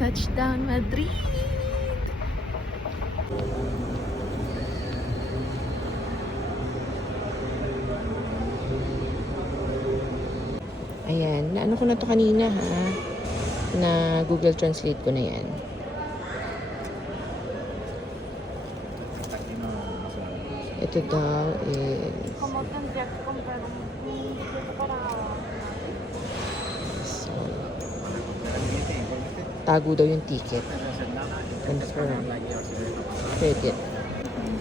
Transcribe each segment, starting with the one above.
Touchdown Madrid! Ayan, naano ko na to kanina ha. Na Google Translate ko na yan. Ito daw is... So, tago daw yung ticket. Confirm. Credit.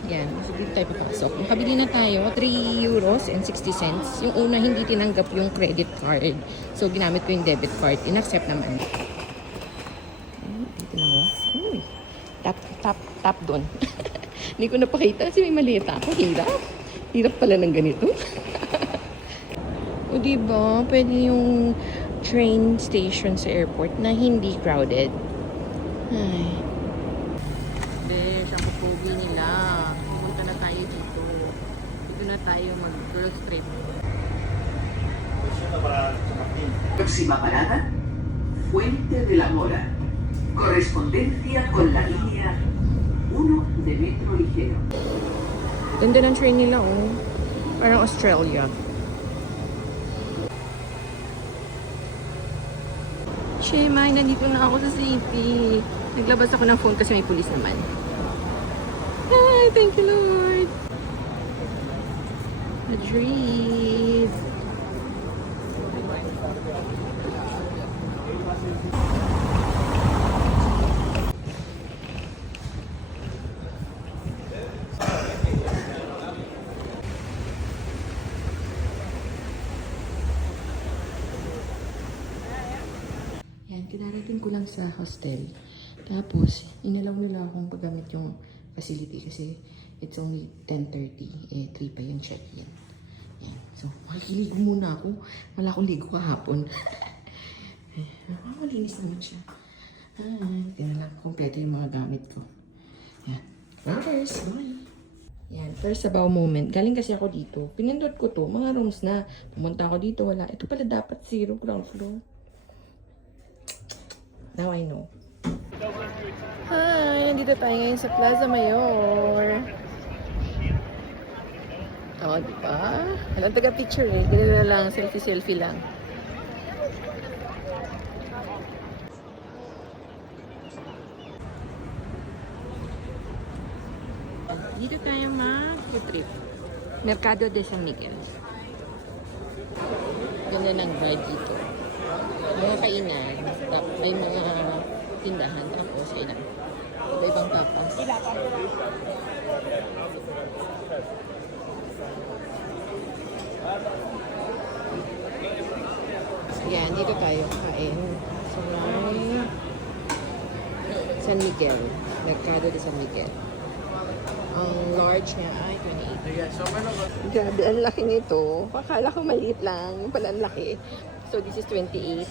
Yan. So, dito tayo papasok. Makabili na tayo. 3 euros and 60 cents. Yung una, hindi tinanggap yung credit card. So, ginamit ko yung debit card. In-accept naman. Dito na mo. Uy. Tap doon. Hindi ko napakita kasi may malita ako. Hirap. Hirap pala ng ganito. O diba, pwede yung train station sa airport na hindi crowded. Ay. Besh, ang pupugi nila. Pumunta na tayo dito. Dito na tayo mag-girls trip. Próxima parada, Fuente de la Mora. Correspondencia con la línea 1 de Metro Ligero. Ganda ng train nila, oh. Parang Australia. Shemay, nandito na ako sa CP. Naglabas ako ng phone kasi may pulis naman. Hi, thank you, Lord. Madrid. Yan, kinarating ko lang sa hostel. Tapos, inalaw nila akong paggamit yung facility kasi it's only 10:30. 3 pa yung check-in. Yan. So, makikiligo muna ako. Wala akong ligo kahapon. Malinis naman siya. Tingnan lang, kompleto yung mga gamit ko. Yan. First, bye! Yan, first sabaw moment. Galing kasi ako dito. Pinindot ko to, mga rooms na. Pumunta ako dito, wala. Ito pala dapat 0 ground floor. Now I know. Hi! Nandito tayo ngayon sa Plaza Mayor. Oo, di ba? Walang taga-picture eh. Ganun na lang, selfie-selfie lang. Dito tayo mag-trip. Mercado de San Miguel. Ganda ng vibe dito. Mga kainan. May mga tindahan. Tapos, kainan. Iba-ibang tapas. Yan, dito tayo kain. So, may San Miguel. Mercado de San Miguel. Ang large niya ay 28. Grabe, ang laki nito. Akala ko maliit lang. Yung pala ang laki. So, this is 28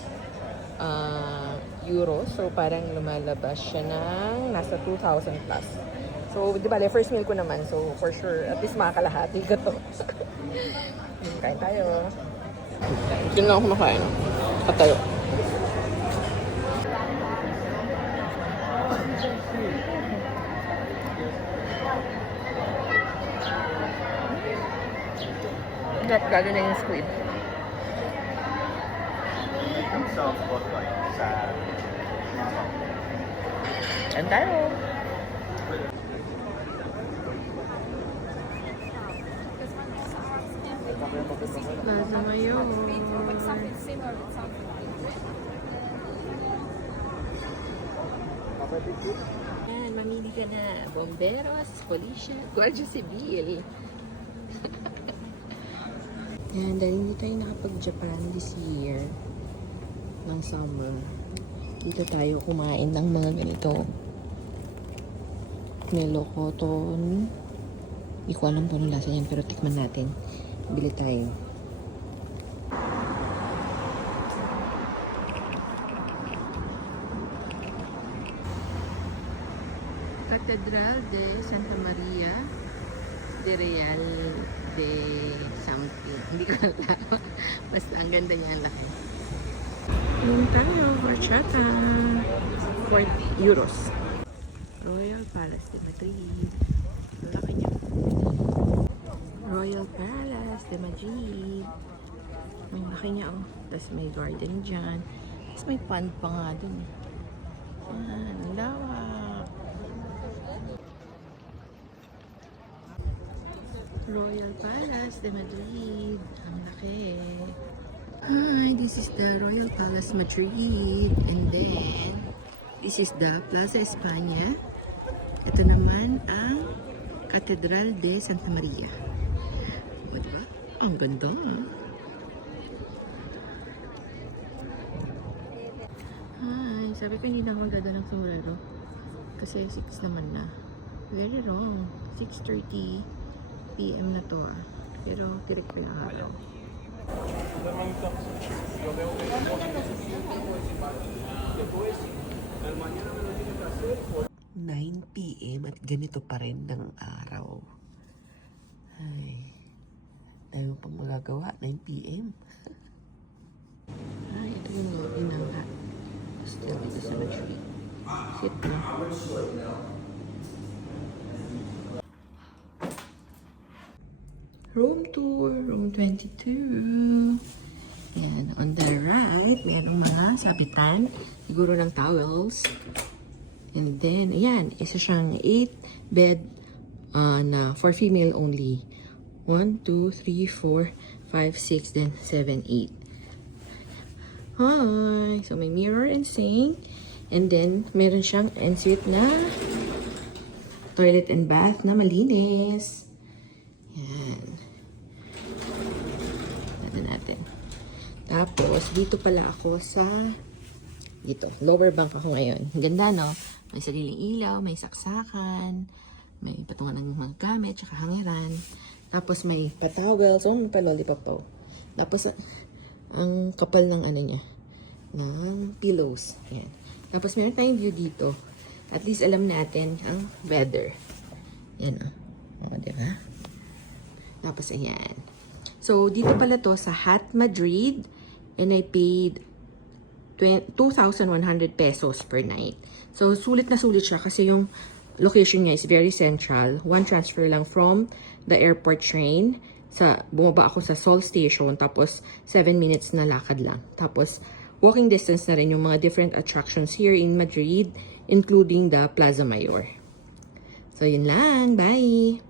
euros. So, parang lumalabas siya ng nasa 2,000 plus. So, di ba, first meal ko naman. So, for sure, at least makakalahati ko to. Kain tayo. Diyan lang ako kumakain. Patayo. Gado na yung squid. Diyan tayo. Plaza Mayor. Yan, mamili ka na. Bomberos, Policia, Guardia Civil. Yan, dahil hindi tayo nakapag-Japan this year ng summer. Dito tayo kumain ng mga ganito. Melocoton. Hindi ko alam kung anong lasa yan, pero tikman natin. Bili tayo. Catedral de Santa Maria de Real de something. Hindi ko alam. Basta ang ganda niya, ang laki. Ayun tayo, horchata. 40 euros. Royal Palace de Madrid. Ang laki niya. Royal Palace de Madrid. Ang laki niya, oh. Tapos may garden dyan. Tapos may pond pa nga dun. Yan, ang lawak. Royal Palace de Madrid. Ang laki. Hi, this is the Royal Palace Madrid. And then, this is the Plaza España. Ito naman ang Catedral de Santa Maria. O, diba? Ang ganda, ah. Hi, sabi ko hindi na ako magdada ng sombrero. Kasi 6 naman na. Very wrong. 6:30 PM na to, ah. Pero tirik pa yung araw. 9 PM at ganito pa rin ng araw. Ay, tayo pang magagawa. 9 PM. Ay, ito yung lobby ng rat. Still dito sa Madrid. Sit na. Room tour, room 22. Yan, on the right, mayroong mga sabitan. Siguro ng towels. And then, ayan, isa siyang 8 bed na for female only. 1, 2, 3, 4, 5, 6, then 7, 8. Hi! So, may mirror and sink. And then, meron siyang ensuite na toilet and bath na malinis. Yan. Tignan natin. Tapos, dito pala ako sa dito. Lower bunk ako ngayon. Ganda, no? May sariling ilaw, may saksakan, may patungan ng mga gamit, tsaka hangiran. Tapos may patowels, may pa-lollipop po. Tapos, ang kapal ng ano niya, ng pillows. Ayan. Tapos meron tayong view dito. At least alam natin ang weather. Yan, o. O, diba? Tapos, ayan. So, dito pala to sa Hat Madrid. And I paid 2,100 pesos per night. So, sulit na sulit siya kasi yung location niya is very central. One transfer lang from the airport train. Bumaba ako sa Sol Station, tapos 7 minutes na lakad lang. Tapos, walking distance na rin yung mga different attractions here in Madrid, including the Plaza Mayor. So, yun lang. Bye!